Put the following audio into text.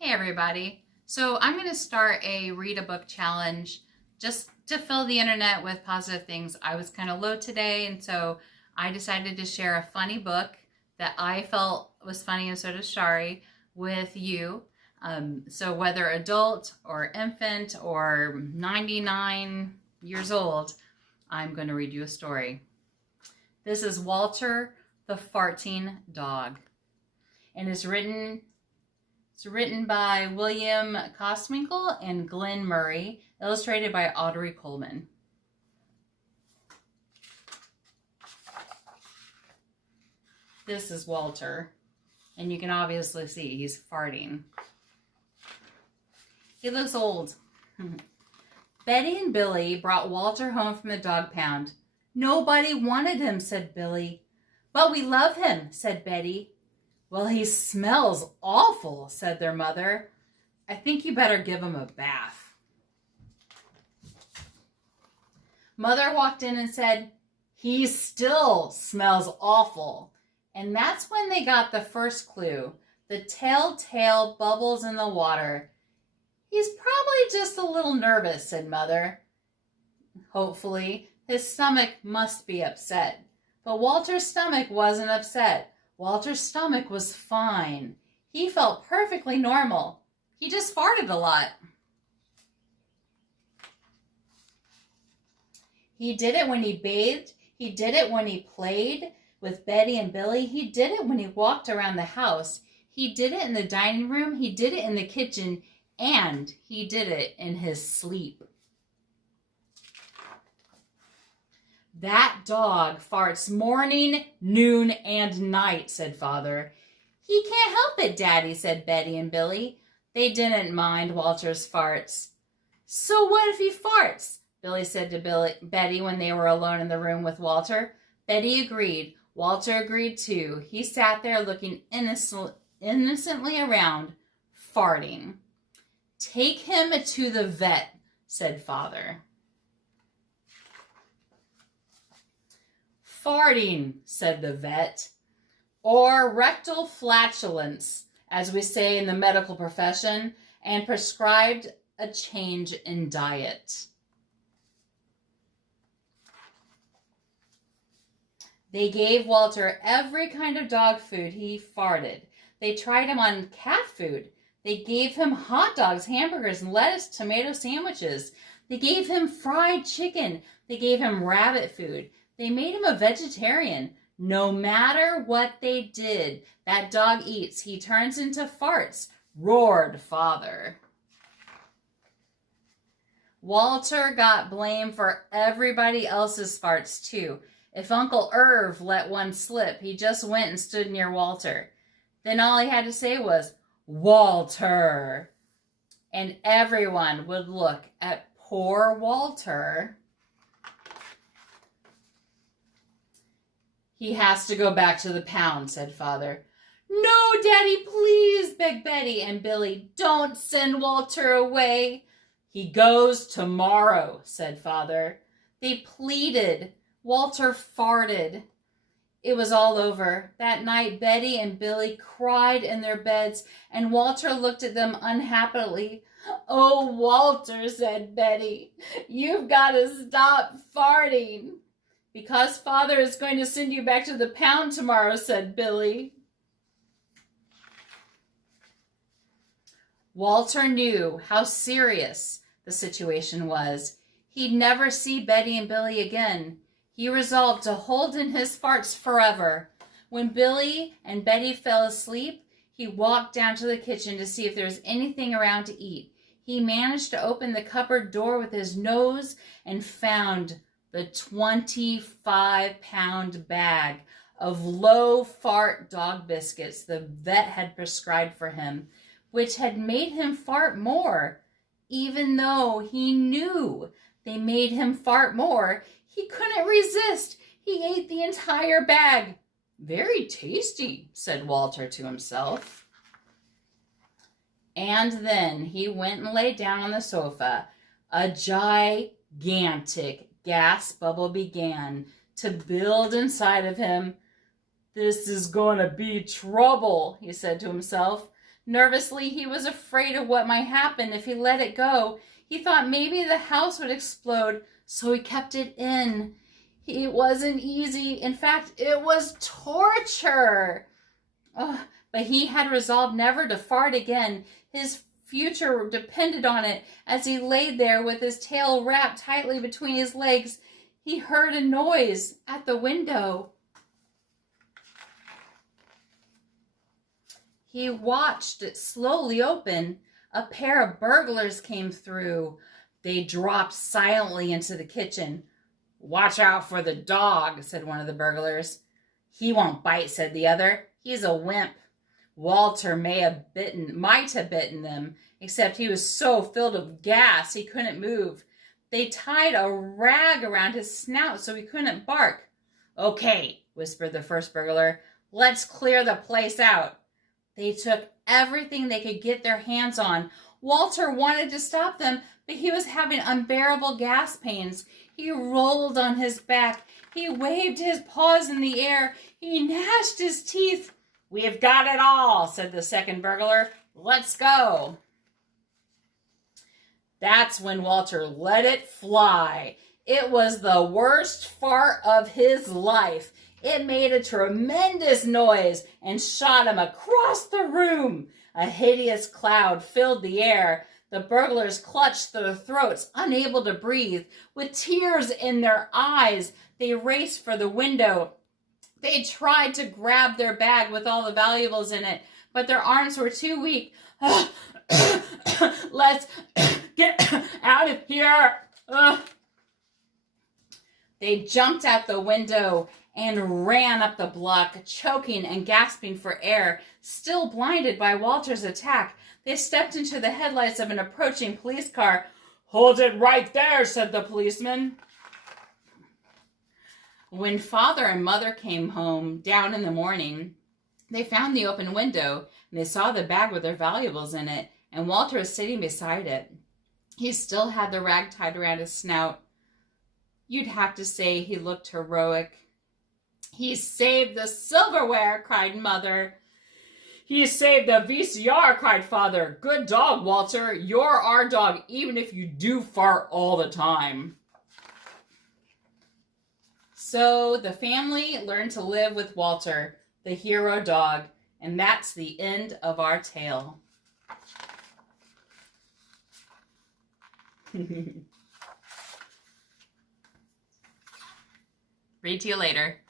Hey everybody. So I'm going to start a read a book challenge just to fill the internet with positive things. I was kind of low today, and so I decided to share a funny book that I felt was funny, and so does Shari, with you. So whether adult or infant or 99 years old, I'm going to read you a story. This is Walter the Farting Dog, and it's written by William Kosminkle and Glenn Murray, illustrated by Audrey Coleman. This is Walter, and you can obviously see he's farting. He looks old. Betty and Billy brought Walter home from the dog pound. Nobody wanted him, said Billy. But we love him, said Betty. Well, he smells awful, said their mother. I think you better give him a bath. Mother walked in and said, he still smells awful. And that's when they got the first clue, the telltale bubbles in the water. He's probably just a little nervous, said Mother. Hopefully, his stomach must be upset. But Walter's stomach wasn't upset. Walter's stomach was fine. He felt perfectly normal. He just farted a lot. He did it when he bathed. He did it when he played with Betty and Billy. He did it when he walked around the house. He did it in the dining room. He did it in the kitchen. And he did it in his sleep. That dog farts morning, noon, and night, said Father. He can't help it, Daddy, said Betty and Billy. They didn't mind Walter's farts. So what if he farts? Billy said to Betty when they were alone in the room with Walter. Betty agreed. Walter agreed too. He sat there looking innocently around, farting. Take him to the vet, said Father. Farting, said the vet, or rectal flatulence, as we say in the medical profession, and prescribed a change in diet. They gave Walter every kind of dog food he farted. They tried him on cat food. They gave him hot dogs, hamburgers, and lettuce, tomato sandwiches. They gave him fried chicken. They gave him rabbit food. They made him a vegetarian. No matter what they did, that dog eats. He turns into farts, roared Father. Walter got blamed for everybody else's farts, too. If Uncle Irv let one slip, he just went and stood near Walter. Then all he had to say was, Walter. And everyone would look at poor Walter. He has to go back to the pound, said Father. No, Daddy, please, begged Betty and Billy. Don't send Walter away. He goes tomorrow, said Father. They pleaded. Walter farted. It was all over. That night, Betty and Billy cried in their beds, and Walter looked at them unhappily. Oh, Walter, said Betty, you've got to stop farting. Because Father is going to send you back to the pound tomorrow, said Billy. Walter knew how serious the situation was. He'd never see Betty and Billy again. He resolved to hold in his farts forever. When Billy and Betty fell asleep, he walked down to the kitchen to see if there was anything around to eat. He managed to open the cupboard door with his nose and found the 25-pound bag of low fart dog biscuits the vet had prescribed for him, which had made him fart more. Even though he knew they made him fart more, he couldn't resist. He ate the entire bag. Very tasty, said Walter to himself. And then he went and lay down on the sofa. A gigantic gas bubble began to build inside of him. This is going to be trouble, he said to himself. Nervously, he was afraid of what might happen if he let it go. He thought maybe the house would explode, so he kept it in. It wasn't easy. In fact, it was torture. Oh, but he had resolved never to fart again. His future depended on it. As he lay there with his tail wrapped tightly between his legs, he heard a noise at the window. He watched it slowly open. A pair of burglars came through. They dropped silently into the kitchen. "Watch out for the dog," said one of the burglars. "He won't bite," said the other. "He's a wimp." Walter might have bitten them, except he was so filled with gas he couldn't move. They tied a rag around his snout so he couldn't bark. "Okay," whispered the first burglar. "Let's clear the place out." They took everything they could get their hands on. Walter wanted to stop them, but he was having unbearable gas pains. He rolled on his back. He waved his paws in the air. He gnashed his teeth. "We've got it all," said the second burglar. "Let's go." That's when Walter let it fly. It was the worst fart of his life. It made a tremendous noise and shot him across the room. A hideous cloud filled the air. The burglars clutched their throats, unable to breathe. With tears in their eyes, they raced for the window. They tried to grab their bag with all the valuables in it, but their arms were too weak. "Let's get out of here." They jumped out the window and ran up the block, choking and gasping for air. Still blinded by Walter's attack, they stepped into the headlights of an approaching police car. "Hold it right there," said the policeman. When father and mother came home down in the morning, they found the open window, and they saw the bag with their valuables in it, and Walter was sitting beside it. He still had the rag tied around his snout. You'd have to say he looked heroic. "He saved the silverware," cried mother. "He saved the VCR," cried father. "Good dog, Walter. You're our dog, even if you do fart all the time." So the family learned to live with Walter, the hero dog, and that's the end of our tale. Read to you later.